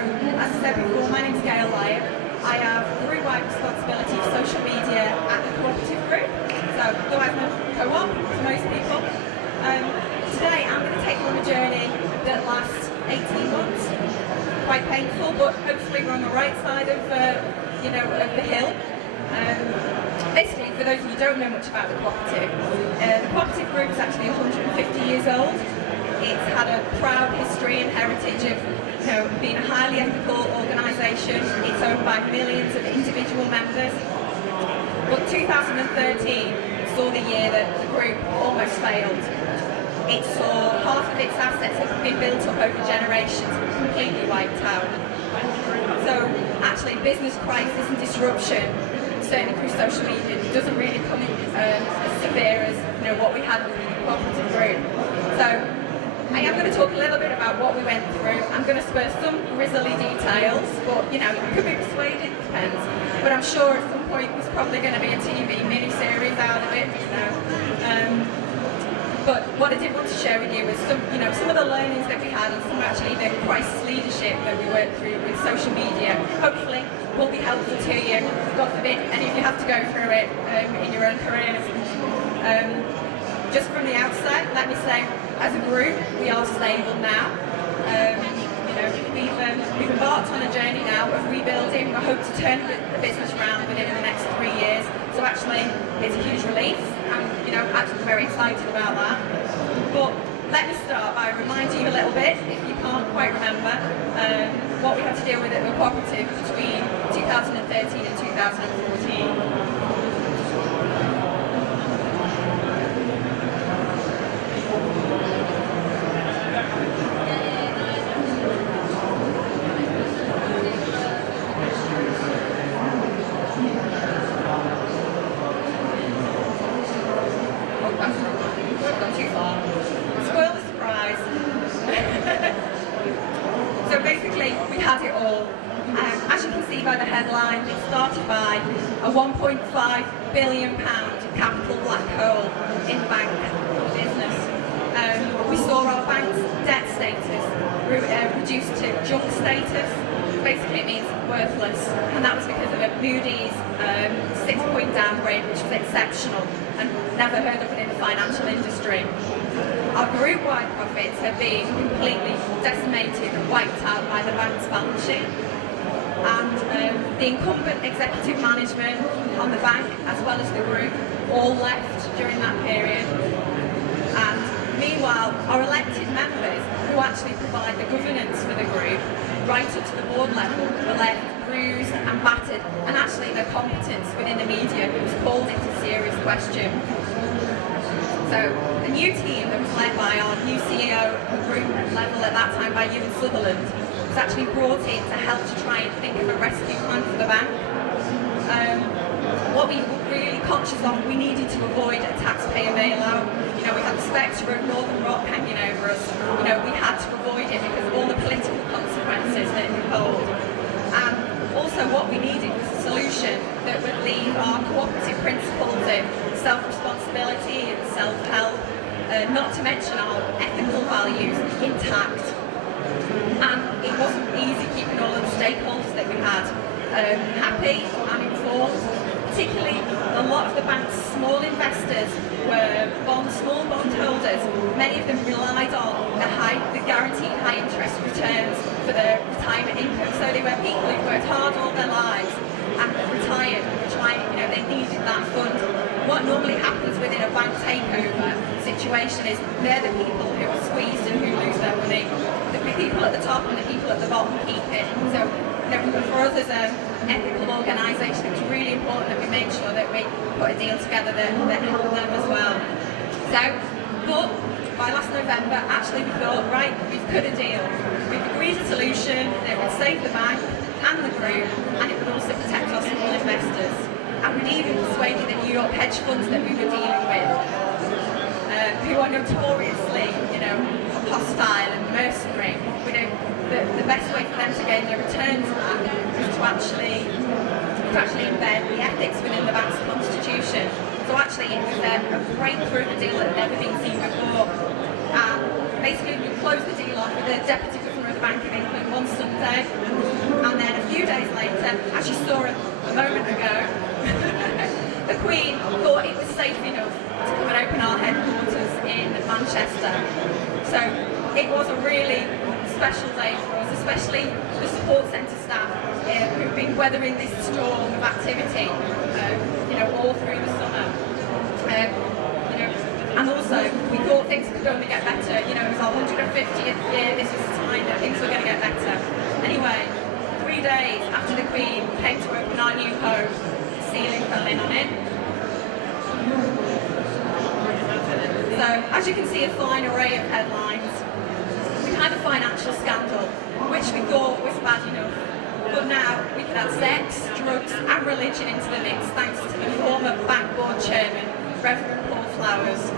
as I said before, my name's Gail, Lyon. I have group-wide responsibility for social media at the cooperative group, so otherwise known as co-op to most people. Today I'm going to take you on a journey that lasts 18 months. Quite painful, but hopefully we're on the right side of of the hill. Basically, for those of you who don't know much about the cooperative group is actually 150 years old. It's had a proud history and heritage of being a highly ethical organisation. It's owned by millions of individual members. But 2013 saw the year that the group almost failed. It saw half of its assets that had been built up over generations completely wiped out. So actually business crisis and disruption, certainly through social media, doesn't really come in as severe as what we had with the cooperative group. So I am going to talk a little bit about what we went through. I'm going to spur some grisly details, but you could be persuaded, depends. But I'm sure at some point there's probably going to be a TV mini-series out of it. But what I did want to share with you was some of the learnings that we had and some actually the crisis leadership that we worked through with social media. Hopefully will be helpful to you. God forbid any of you have to go through it in your own careers. Just from the outset, let me say, as a group, we are stable now. We've embarked on a journey now of rebuilding. I hope to turn the business around within the next 3 years. So actually, it's a huge relief. I'm, actually very excited about that. But let me start by reminding you a little bit, if you can't quite remember, what we had to deal with at the cooperative between 2013 and 2014. By the headline, it started by a £1.5 billion capital black hole in bank business. We saw our bank's debt status reduced to junk status. Basically it means worthless, and that was because of a Moody's 6-point downgrade, which was exceptional and never heard of it in the financial industry. Our group-wide profits have been completely decimated and wiped out by the bank's balance sheet. And the incumbent executive management on the bank, as well as the group, all left during that period. And meanwhile, our elected members, who actually provide the governance for the group, right up to the board level, were left bruised and battered, and actually their competence within the media was called into serious question. So the new team that was led by our new CEO group level at that time, by Ewan Sutherland, was actually brought in to help to try and think of a rescue plan for the bank. What we were really conscious of, we needed to avoid a taxpayer bailout. We had the spectre of Northern Rock hanging over us. We had to avoid it because of all the political consequences that it would hold. And also what we needed was a solution that would leave our cooperative principles of self-responsibility and self-help, not to mention our ethical values, intact. And it wasn't easy keeping all of the stakeholders that we had happy and informed. Particularly, a lot of the bank's small investors were small bond holders. Many of them relied on the guaranteed high interest returns for their retirement income. So they were people who worked hard all their lives and retired, they needed that fund. What normally happens within a bank takeover situation is they're the people who are squeezed and who lose their money. The people at the top and the people at the bottom keep it. So for us as an ethical organisation, it's really important that we make sure that we put a deal together that helps them as well. But by last November, actually we thought, right, we've cut a deal. We've agreed a solution that would save the bank and the group, and it would also protect our small investors. And we'd even persuaded the New York hedge funds that we were dealing with, who are notoriously, hostile and mercenary. The best way for them to gain their returns back is to actually embed the ethics within the bank's constitution. So actually it was a breakthrough of a deal that had never been seen before. Basically we closed the deal off with the Deputy Governor of the Bank of England one Sunday, as you saw a moment ago, the Queen thought it was safe enough to come and open our headquarters in Manchester. So it was a really special day for us, especially the support centre staff who've been weathering this storm of activity, all through the summer. And also, we thought things could only get better. It was our 150th year, this was the time that things were going to get better. Anyway, 3 days after the Queen came to open our new home, the ceiling fell in on it. So, as you can see, a fine array of headlines. We had a financial scandal, which we thought was bad enough. But now we can add sex, drugs and religion into the mix thanks to the former bank board chairman, Reverend Paul Flowers.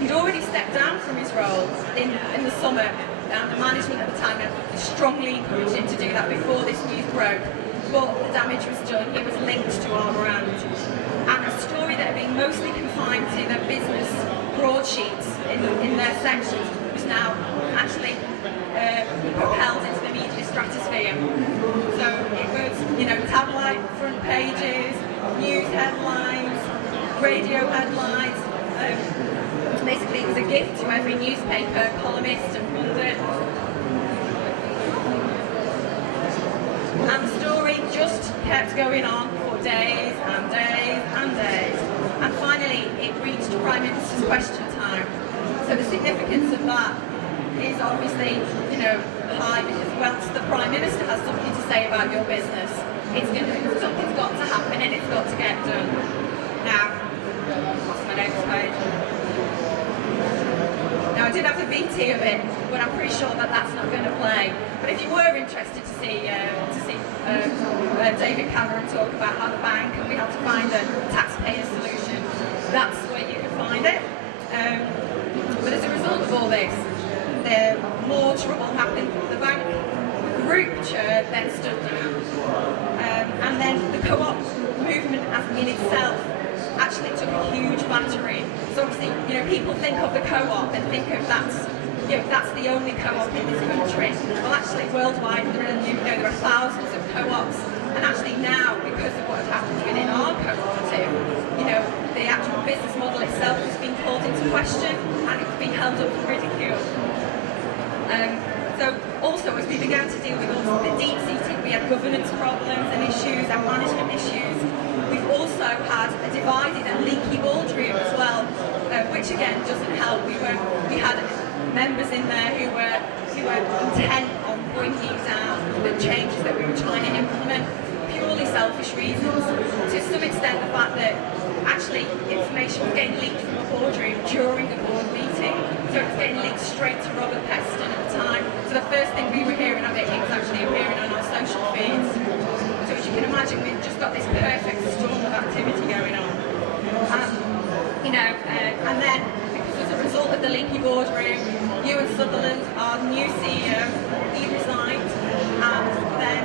He'd already stepped down from his role in the summer, and the management at the time had strongly encouraged him to do that before this news broke. But the damage was done. It was linked to our brand. And a story that had been mostly confined to the business broadsheets in their sections was now actually propelled into the media stratosphere. So it was, tabloid front pages, news headlines, radio headlines. Basically, it was a gift to every newspaper, columnist and pundit. And the story just kept going on for days and days and days. And finally, it reached Prime Minister's question time. So the significance of that is obviously, high, because once the Prime Minister has something to say about your business, something's got to happen and it's got to get done. Now, what's my next page? Now, I did have a VT of it, but I'm pretty sure that that's not going to play. But if you were interested to see David Cameron talk about how the bank and we have to find a taxpayer solution, that's where you can find it. But as a result of all this, more trouble happened with the bank. The group chair then stood down. And then the co-op movement in itself actually took a huge battering. So obviously, people think of the co-op and think of that's the only co-op in this country. Well, actually, worldwide there are thousands of co-ops, and actually now, because of what has happened within our cooperative, the actual business model itself has been called into question and it's been held up for ridicule. So also, as we began to deal with all the deep-seated, we had governance problems and issues and management issues. We've also had a divided and leaky boardroom as well, which again doesn't help. We had members in there who were intent on bringing down the changes that we were trying to implement, purely selfish reasons. To some extent, the fact that actually information was getting leaked from the boardroom during the board meeting, so it was getting leaked straight to Robert Peston at the time. So the first thing we were hearing of it was actually appearing on our social feeds. So as you can imagine, we've just got this perfect storm of activity going on. And then, because as a result of the leaky boardroom, Ewan Sutherland, our new CEO, he resigned, and then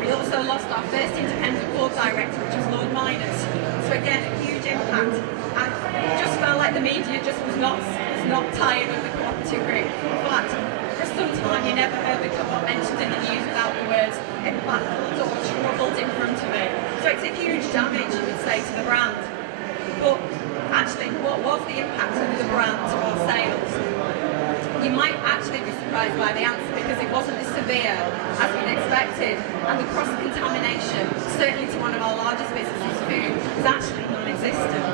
we also lost our first independent board director, which was Lord Miners. So again, a huge impact, and it just felt like the media just was not tired of the cooperative group. In fact, for some time you never heard the co-op mentioned in the news without the words "embattled" or "troubled" in front of it. So it's a huge damage, you would say, to the brand. But actually, what was the impact of the brand to our sales? You might actually be surprised by the answer, because it wasn't as severe as we'd expected, and the cross-contamination, certainly to one of our largest businesses, food, was actually non-existent.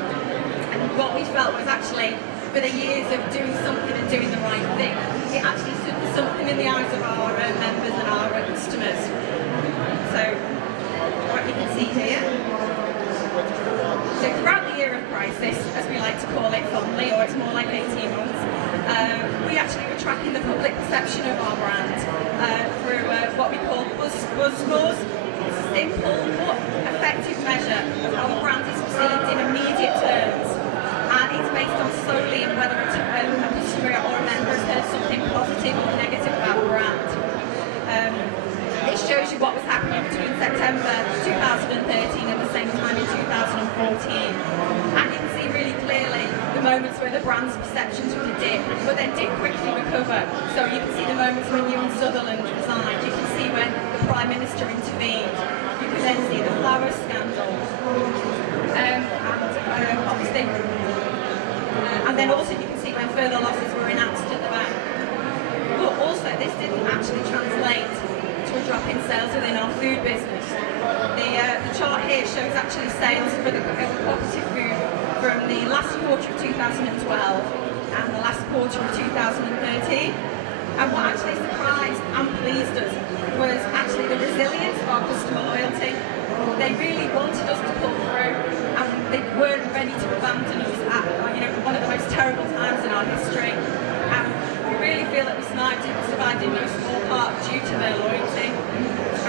And what we felt was actually, for the years of doing something and doing the right thing, it actually stood for something in the eyes of our members and our customers. So, what you can see here. So throughout the year of crisis, as we like to call it fondly, or it's more like 18 months, we actually were tracking the public perception of our brand through what we call buzz scores. It's a simple but effective measure of how a brand is perceived in immediate terms, and it's based on solely on whether a customer or a member has heard something positive or negative about the brand. It shows you what was happening between September 2013 and the same time in 2014. And you can see really clearly the moments where the brand's perception took a dip, but then did quickly recover. So you can see the moments when Ewan Sutherland resigned, you can see when the Prime Minister intervened, further losses were announced at the bank. But also, this didn't actually translate to a drop in sales within our food business. The chart here shows actually sales for the cooperative food from the last quarter of 2012 and the last quarter of 2013. And what actually surprised and pleased us was actually the resilience of our customer loyalty. They really wanted us to pull through, and they weren't ready to abandon us at one of the most terrible times in our history. And we really feel that we survived in no small part due to their loyalty,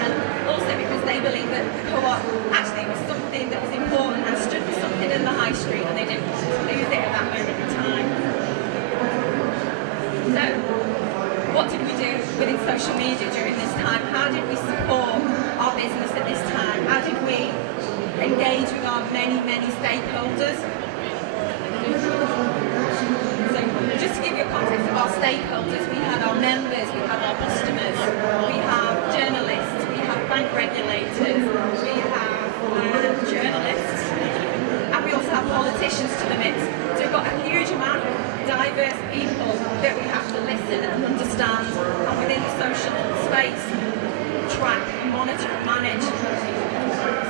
and also because they believe that the co-op actually was something that was important and stood for something in the high street, and they didn't lose it at that moment in time. So, what did we do within social media during this time? How did we support our business at this time? How did we engage with our many, many stakeholders? So just to give you a context of our stakeholders, we had our members, we have our customers, we have journalists, we have bank regulators, we have journalists, and we also have politicians to the mix. So we've got a huge amount of diverse people that we have to listen and understand, and within the social space, track, monitor and manage.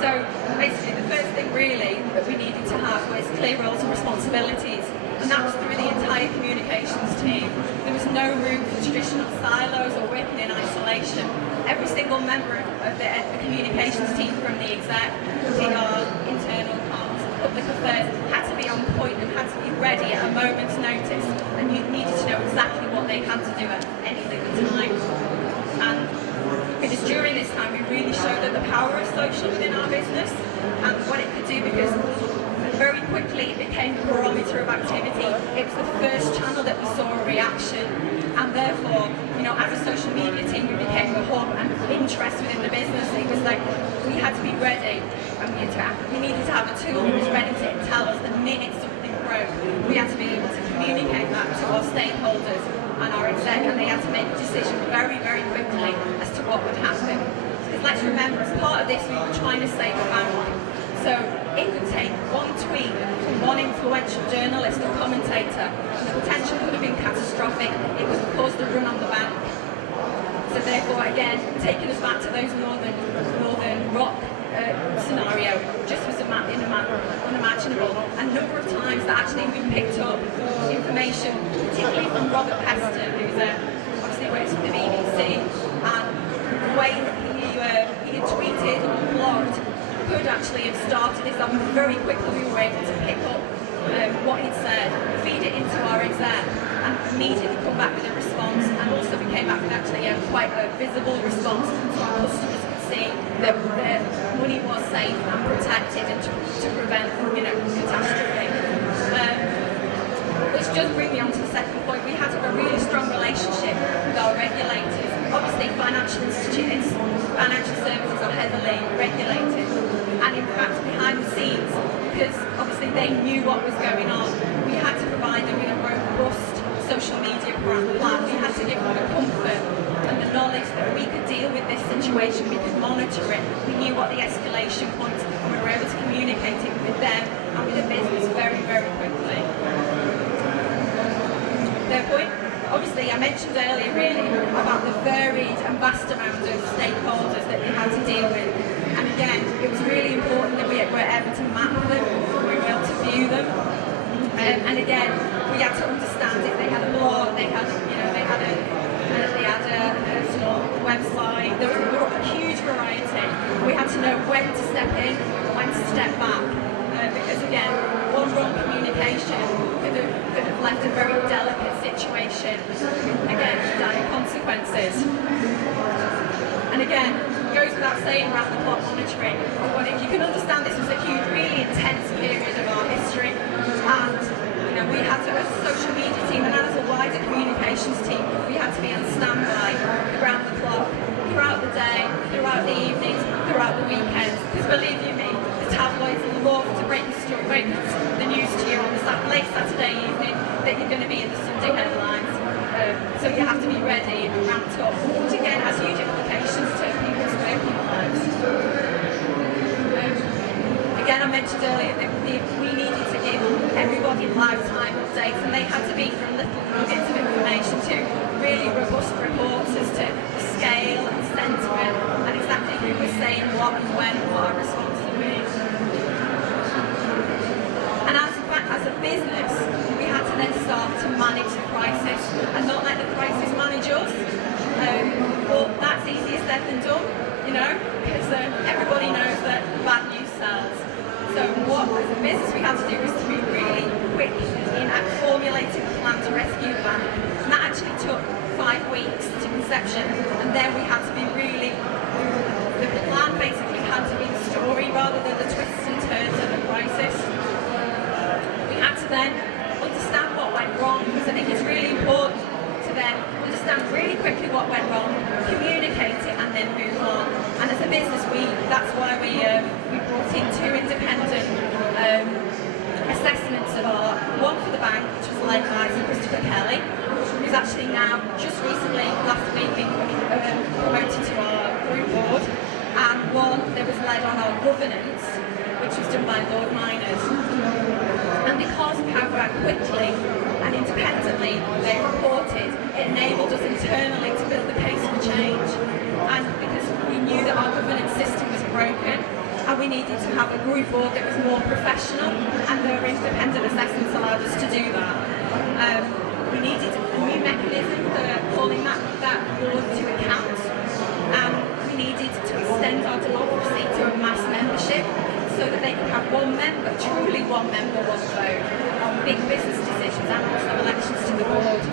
So basically the first thing really that we needed to have was clear roles and responsibilities, and that was through the entire communications team. There was no room for traditional silos or working in isolation. Every single member of the communications team, from the exec, PR, internal comms, public affairs, had to be on point and had to be ready at a moment's notice, and you needed to know exactly what they had to do at any given time. And because during this time we really showed that the power of social within our business and what it could do, because very quickly it became a barometer of activity. It was the first channel that we saw a reaction, and therefore, as a social media team, we became the hub and interest within the business. It was like we had to be ready, and we needed to have a tool that was ready to tell us the minute something broke. We had to be able to communicate that to our stakeholders and our exec, and they had to make a decision very, very quickly as to what would happen. Because let's remember, as part of this, we were trying to save the bank. So it could take one tweet from one influential journalist or commentator, and the potential could have been catastrophic. It could have caused a run on the bank. So therefore, again, taking us back to those Northern Rock scenario just was unimaginable. And a number of times that actually we picked up information, particularly from Robert Peston, who's obviously works for the BBC, and the way that he had tweeted or blogged could actually have started this off. Very quickly we were able to pick up what he'd said, feed it into our exec, and immediately come back with a response. And also we came back with actually quite a visible response, so our customers could see that their money was safe and protected, and to prevent catastrophe. Which does bring me on to the second point. We had a really strong relationship with our regulators. Obviously financial institutions, financial services are heavily regulated, and in fact behind the scenes, because obviously they knew what was going on, we had to provide them with a robust social media plan. We had to give them the comfort and the knowledge that we could deal with this situation, we could monitor it, we knew what the escalation points, and we were able to communicate it with them and with the business very, very quickly. Third point, obviously I mentioned earlier really about the varied and vast amount of stakeholders that we had to deal with, and again it was really important that we were able to map them, we were able to view them, and again we had to understand if they had a blog, they had a personal website. There was a huge variety. We had to know when to step in, when to step back, because again, one wrong communication could have left a very delicate situation, again, dire consequences. And again, it goes without saying around the clock monitoring, but if you can understand, this was a huge, really intense period of our history, and we had to, as a social media team and as a wider communications team, we had to be on standby around the clock, throughout the day, throughout the evenings, throughout the weekends. Because believe you me, the tabloids love to break the news to you on the late Saturday evening that you're going to be in the Sunday headlines. So you have to be ready and ramped up, which again has huge implications to people's working lives. Again, I mentioned earlier that we needed to give everybody lifetime updates, and they had to be from little nuggets of information to really robust reports as to the scale and sentiment and exactly who was saying what and when, what our response would be. And as a business, we had to then start to manage the crisis and not let the crisis manage us. Well, that's easier said than done, you know, because everybody knows that bad news sells. So what, as a business, we had to do was to be really quick in formulating a plan to rescue the bank. And that actually took 5 weeks to conception. And then we had to be really, the plan basically had to be the story rather than the twists and turns of the crisis. We had to then understand what went wrong, because I think it's really important to then understand really quickly what went wrong, communicate it, and then move on. And as a business, that's why we brought in 2 independent assessments of one for the bank, which was led by Sir Christopher Kelly, who's actually now just recently, last week, been promoted to our group board, and one that was led on our governance, which was done by Lord Miners. And because of how quickly and independently they reported, it enabled us internally to build the case for change. And because we knew that our governance system was broken, and we needed to have a group board that was more professional, and their independent assessments allowed us to do that. We needed a new mechanism for holding that board to account, and we needed to extend our democracy to a mass membership so that they could have one member, truly one member, one vote on big business decisions and also elections to the board.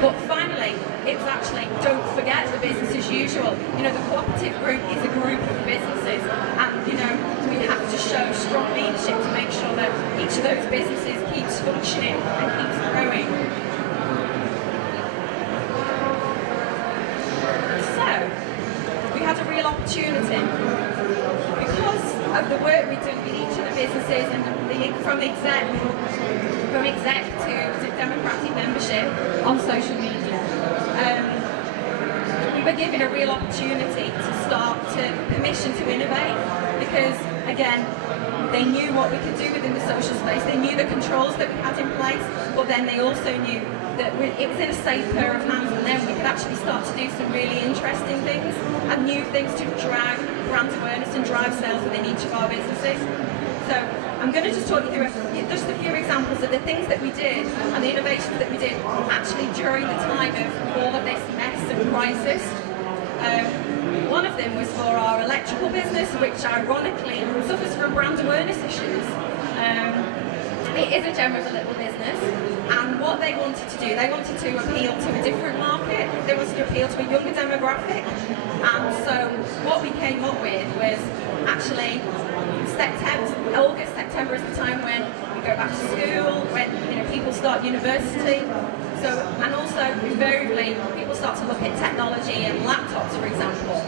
But finally, it was actually, don't forget the business as usual. You know, the cooperative group is a group of businesses, and you know, we have to show strong leadership to make sure that each of those businesses keeps functioning and keeps growing. So, we had a real opportunity. Because of the work we did with each of the businesses and from exec to democratic membership on social media, we were given a real opportunity to start to permission to innovate, because again, they knew what we could do within the social space, they knew the controls that we had in place, but then they also knew that it was in a safe pair of hands, and then we could actually start to do some really interesting things and new things to drag brand awareness and drive sales within each of our businesses. So I'm going to just talk you through just a few examples of the things that we did and the innovations that we did actually during the time of all of this mess and crisis. One of them was for our electrical business, which ironically suffers from brand awareness issues. It is a gem of a little business, and what they wanted to do, they wanted to appeal to a different market, they wanted to appeal to a younger demographic, and so what we came up with was actually August, September is the time when we go back to school, when people start university, so, and also invariably people start to look at technology and laptops, for example.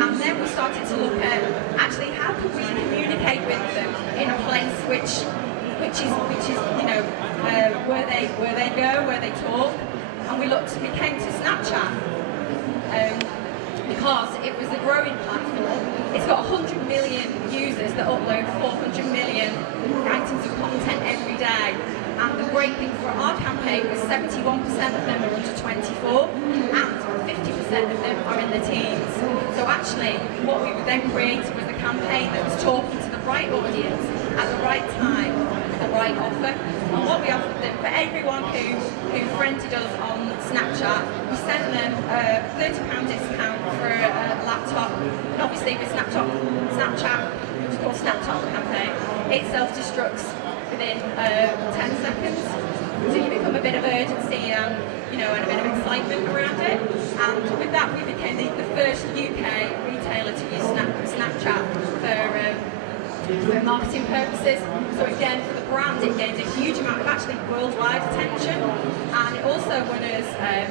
And then we started to look at actually how can we communicate with them in a place which is where they go, where they talk. And we came to Snapchat because it was a growing platform. It's got 100 million users that upload 400 million items of content every day. And the great thing for our campaign was 71% of them are under 24 and 50% of them are in the teens. So actually, what we then created was a campaign that was talking to the right audience at the right time, with the right offer. And what we offered them, for everyone who friended us on Snapchat, we sent them a £30 discount for a laptop. And obviously with Snapchat, which is called Snapchat campaign, it self-destructs within 10 seconds. So you become a bit of urgency and a bit of excitement around it. And with that, we became the first UK retailer to use Snapchat for marketing purposes. So again, for the brand, it gained a huge amount of actually worldwide attention. And it also won us an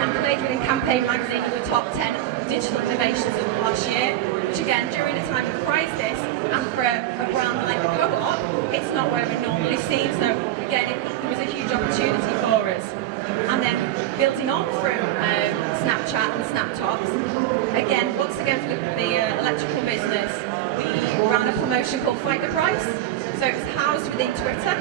accolade within Campaign magazine in the top 10 digital innovations of last year, which again, during a time of crisis, and for a brand like the Co-op, it's not where we're normally seen. So again, it was a huge opportunity for us. And then building on from Snapchat and Snaptops, again, once again for the electrical business, we ran a promotion called Fight the Price. So it was housed within Twitter,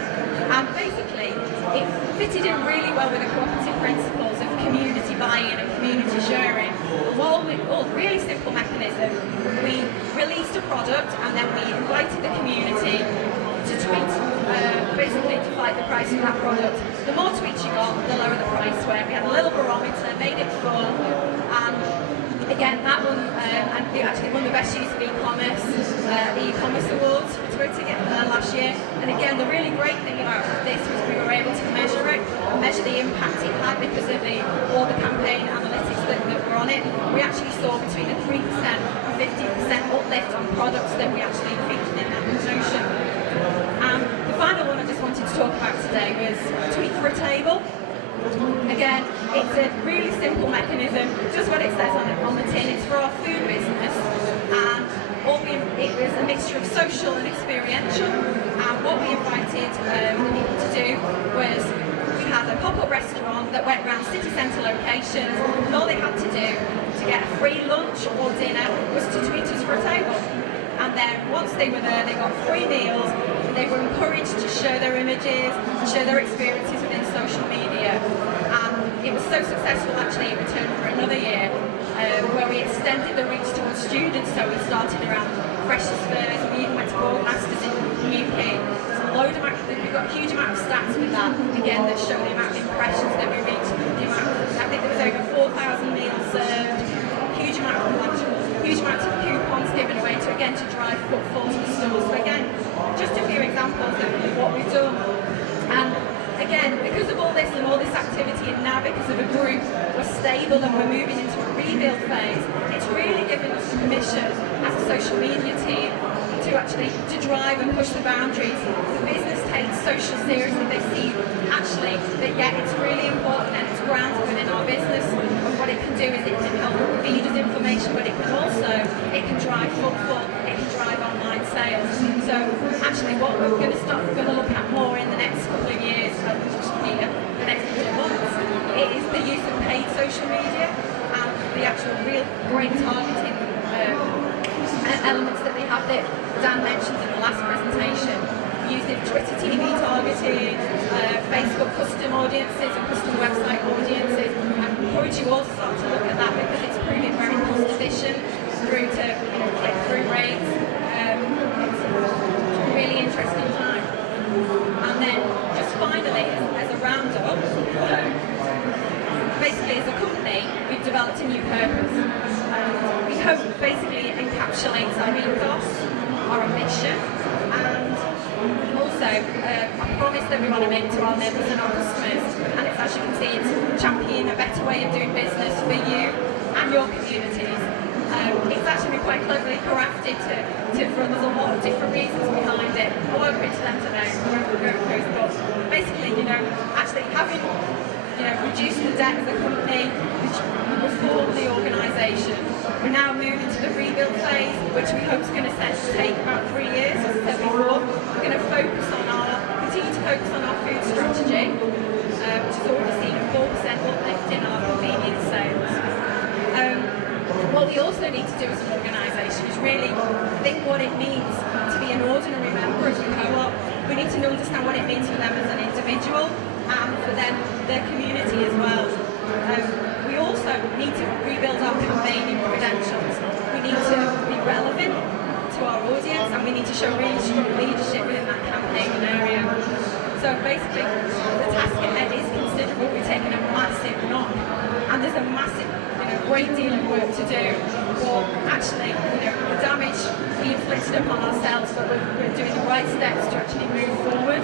And basically, it fitted in really well with the cooperative principles of community buy-in and community sharing. While we, really simple mechanism, we released a product and then we invited the community to tweet, basically to fight the price of that product. The more tweets you got, the lower the price went. We had a little barometer, made it fun, and again, that one, and we actually won the best use of e-commerce, the e-commerce awards for Twitter last year. And again, the really great thing about this was we were able to measure it, measure the impact it had because of all the campaign analytics that were on it. We actually saw between a 3% and 50% uplift on products that we actually featured in that promotion. The final one I just wanted to talk about today was Tweet for a Table. Again, it's a really simple mechanism, just what it says on the tin. It's for our food business, and it was a mixture of social and experiential. And what we invited people to do was we had a pop-up restaurant that went around city centre locations, and all they had to do to get a free lunch or dinner was to tweet us for a table. And then once they were there, they got free meals. They were encouraged to share their images, to share their experiences within social media. And it was so successful actually in return for another year, where we extended the reach towards students. So we started around freshers fairs, we even went to Broadmasters in the UK. We've got a huge amount of stats with that, again, that show the amount of impressions that we reached. I think there was over 4,000 meals served, huge amount of coupons given away to drive footfall to the stores. So again, just a few examples of what we've done. And again, because of all this and all this activity, and now because of a group, we're stable and we're moving into a rebuild phase, it's really given us permission as a social media team to drive and push the boundaries. The business takes social seriously. They see actually that it's really important and it's grounded within our business. And what it can do is it can help feed us information, but it can drive footfall, it can drive online sales. So actually what we're going to look at more in the next couple of years, the next couple of months, it is the use of paid social media and the actual real great targeting elements that they have that Dan mentioned in the last presentation. Using Twitter TV targeting, Facebook custom audiences and custom website audiences. I encourage you all to start to look at that because it's proving very cost efficient through to click-through rates. It's a really interesting time. And then just finally, as a roundup, basically as a company, we've developed a new purpose. We hope basically it encapsulates our ethos, our ambition, and also a promise that we want to make to our members and our customers. And it's, as you can see, it's championing a better way of doing business for you and your communities. It's actually been quite cleverly crafted for there's a lot of different reasons behind it. I won't go into them today, but basically, actually having reduced the debt of the company, which reformed the organisation. We're now moving to the rebuild phase, which we hope is going to take about 3 years, as I said before. We're going to continue to focus on our food strategy, which has already seen a 4% uplift in our convenience sales. What we also need to do as an organisation is really think what it means to be an ordinary member of the co-op. We need to understand what it means for them as an individual and for them, their community as well. We also need to rebuild our campaigning credentials. We need to be relevant to our audience and we need to show really strong leadership within that campaigning area. So basically, the task ahead is considerable. We're taking a massive knock and there's a massive, great deal of work to do. Or actually, the damage we inflicted upon ourselves, but we're doing the right steps to actually move forward.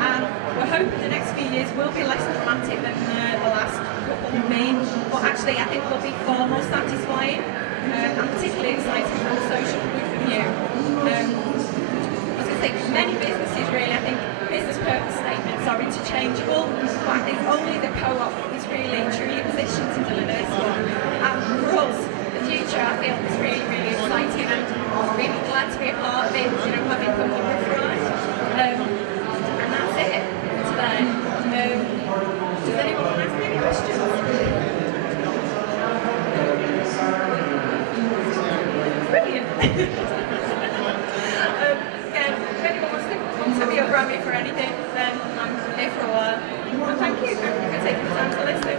And we're hoping the next few years will be less dramatic than the last couple have been, but actually I think they'll be far more satisfying and particularly exciting from a social point of view. I was going to say, many businesses really, I think business purpose statements are interchangeable, but I think only the co-op is really truly positioned to deliver this one. And for us, the future I feel is really, really exciting and I'm really glad to be a part of it, having come up with Thrive. And that's it today. Does anyone want to ask me any questions? Brilliant. Again, if anyone wants to be around me for anything, then I'm taking the time to listen.